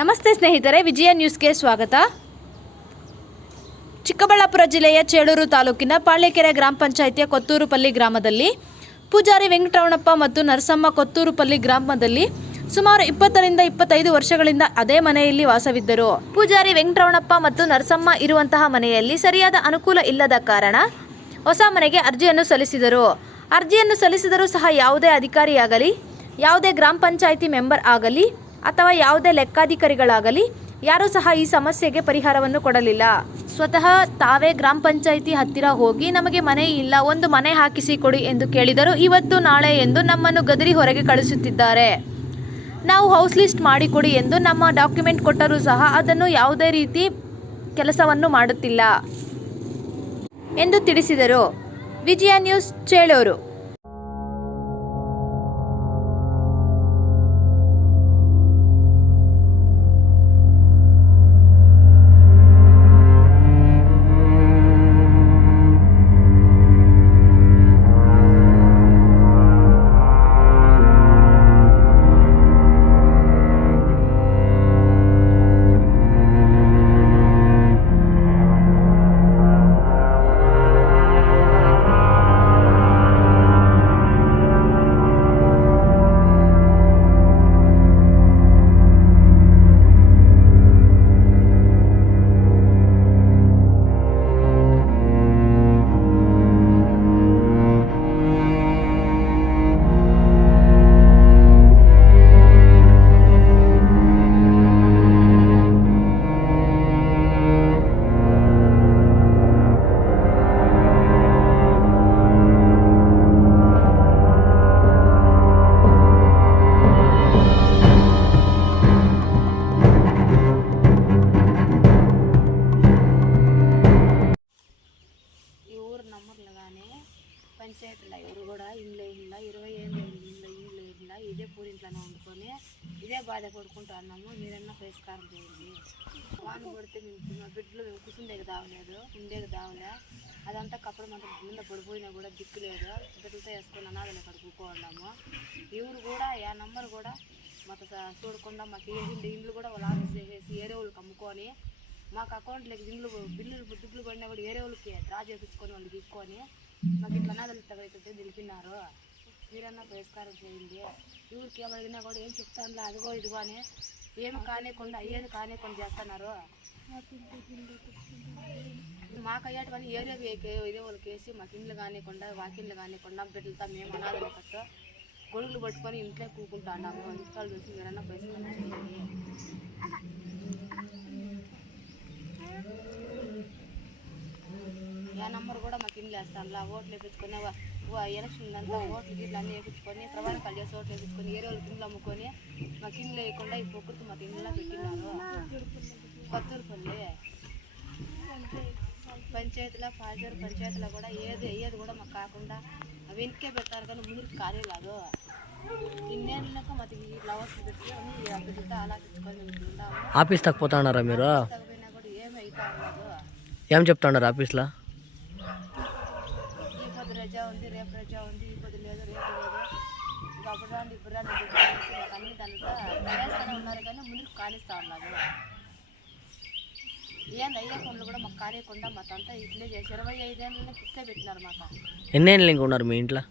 ನಮಸ್ತೆ ಸ್ನೇಹಿತರೆ, ವಿಜಯ ನ್ಯೂಸ್ಗೆ ಸ್ವಾಗತ. ಚಿಕ್ಕಬಳ್ಳಾಪುರ ಜಿಲ್ಲೆಯ ಚೇಳೂರು ತಾಲೂಕಿನ ಪಾಳ್ಯಕೆರೆ ಗ್ರಾಮ ಪಂಚಾಯಿತಿಯ ಕೊತ್ತೂರುಪಲ್ಲಿ ಗ್ರಾಮದಲ್ಲಿ ಪೂಜಾರಿ ವೆಂಕಟರಮಣಪ್ಪ ಮತ್ತು ನರಸಮ್ಮ ಕೊತ್ತೂರುಪಲ್ಲಿ ಗ್ರಾಮದಲ್ಲಿ ಸುಮಾರು 20 ರಿಂದ 25 ವರ್ಷಗಳಿಂದ ಅದೇ ಮನೆಯಲ್ಲಿ ವಾಸವಿದ್ದರು. ಪೂಜಾರಿ ವೆಂಕಟರಮಣಪ್ಪ ಮತ್ತು ನರಸಮ್ಮ ಇರುವಂತಹ ಮನೆಯಲ್ಲಿ ಸರಿಯಾದ ಅನುಕೂಲ ಇಲ್ಲದ ಕಾರಣ ಹೊಸ ಮನೆಗೆ ಅರ್ಜಿಯನ್ನು ಸಲ್ಲಿಸಿದರು. ಅರ್ಜಿಯನ್ನು ಸಲ್ಲಿಸಿದರೂ ಸಹ ಯಾವುದೇ ಅಧಿಕಾರಿಯಾಗಲಿ, ಯಾವುದೇ ಗ್ರಾಮ ಪಂಚಾಯಿತಿ ಮೆಂಬರ್ ಆಗಲಿ ಅಥವಾ ಯಾವುದೇ ಲೆಕ್ಕಾಧಿಕಾರಿಗಳಾಗಲಿ ಯಾರೂ ಸಹ ಈ ಸಮಸ್ಯೆಗೆ ಪರಿಹಾರವನ್ನು ಕೊಡಲಿಲ್ಲ. ಸ್ವತಃ ತಾವೇ ಗ್ರಾಮ ಪಂಚಾಯಿತಿ ಹತ್ತಿರ ಹೋಗಿ ನಮಗೆ ಮನೆ ಇಲ್ಲ, ಒಂದು ಮನೆ ಹಾಕಿಸಿ ಕೊಡಿ ಎಂದು ಕೇಳಿದರು. ಇವತ್ತು ನಾಳೆ ಎಂದು ನಮ್ಮನ್ನು ಗದರಿ ಹೊರಗೆ ಕಳಿಸುತ್ತಿದ್ದಾರೆ. ನಾವು ಹೌಸ್ ಲಿಸ್ಟ್ ಮಾಡಿಕೊಡಿ ಎಂದು ನಮ್ಮ ಡಾಕ್ಯುಮೆಂಟ್ ಕೊಟ್ಟರೂ ಸಹ ಅದನ್ನು ಯಾವುದೇ ರೀತಿ ಕೆಲಸವನ್ನು ಮಾಡುತ್ತಿಲ್ಲ ಎಂದು ತಿಳಿಸಿದರು. ವಿಜಯ ನ್ಯೂಸ್, ಚೇಳೂರು. పంచాయతీలో ఎవరు కూడా ఇండ్లు ఇలా 20 ఏళ్ళు ఇండ్లు ఇలా ఇదే పూరింట్లోనే వండుకొని ఇదే బాధపడుకుంటూ అన్నాము. మీరన్నా పరిష్కారం చేయండి. వాన పడితే మా బిడ్డలు మేము కూర్చుండేకి దావలేదు, ఉండేకి దావలే. అదంతా కప్పుడు మాత్రం కింద పడిపోయినా కూడా దిక్కు లేదు. బిడ్డలతో వేసుకొని అనాథలు అక్కడ కూకోన్నాము. ఎవరు కూడా ఆ నంబర్ కూడా మాకు చూడకుండా మాకు ఇండ్లు కూడా వాళ్ళు ఆఫీస్ చేసేసి ఏరే వాళ్ళకి అమ్ముకొని మాకు అకౌంట్లోకి దుడ్లు పడినా కూడా ఏరే వాళ్ళకి డ్రా చేయించుకొని వాళ్ళకి ఇక్కొని మాకు ఇట్లా అనాథలు తగ్గైతే తెలిపినారు. మీరన్నా పరిష్కారం చేయండి. ఊరికి ఏమడిగినా కూడా ఏం చెప్తాను అదిగో ఇదిగో అని ఏమి కానేకుండా అయ్యేది కానేకుండా చేస్తున్నారు. మాకు అయ్యేటివన్నీ ఏరియా ఇదే వాళ్ళకి వేసి మాకు ఇండ్లు కానికుండా వాకిండ్లు కానికుండా బిడ్డలతో మేము అనాథలు కట్టు గొడుగులు పట్టుకొని ఇంట్లో కూకుంటా అన్నాము. ఇంటికాలు చూసి మీరన్నా పరిష్కారం చేయండి. ఆ నంబర్ కూడా మాకు ఇండ్లు వేస్తాను. ఓట్లు వేయించుకొని ఎలక్షన్ అంతా ఓట్లు గిట్లు అన్నీ వేయించుకొని ప్రమాణికాలు చేసి ఓట్లు వేయించుకొని ఏరే వాళ్ళకి ఇండ్లు అమ్ముకొని మాకు ఇండ్లు వేయకుండా ఈ పొక్కుతూ మాకు ఇండ్లలో పెట్టినారు. కొత్తూరుపల్లి పంచాయతీలో పాజర్ పంచాయతీలో కూడా ఏది కూడా మాకు కాకుండా వెనక్కే పెడతారు కానీ ముందుకు కాలేదు. ఇన్నేళ్ళకు మాకు ఈ ఫ్లవర్స్ పెట్టుకొని బిడ్డతో అలా తెచ్చుకొని ఉంటాము. ఆఫీస్ తగ్గిపోతున్నారా మీరు? తగ్గిపోయినా కూడా ఏమి అవుతా ఉండదు. ఏం చెప్తున్నారు ఆఫీస్లో? ఈ పొద్దు రజా ఉంది, రేపు రజా ఉంది, ఈ పొద్దు లేదు, రేపు లేదు. ఇప్పుడు రాండి మాకు అన్ని దాంట్లో కనేస్తూనే ఉన్నారు కానీ ముందుకు కానిస్తూ ఉన్నారు. ఏంది అయ్యే పనులు కూడా మాకు కానియకుండా మాకంతా ఇట్లే చేసి 25 ఏళ్ళని పిచ్చే పెట్టినారు. మాకు ఎన్ని ఏళ్ళు ఇంకా ఉన్నారు మీ ఇంట్లో?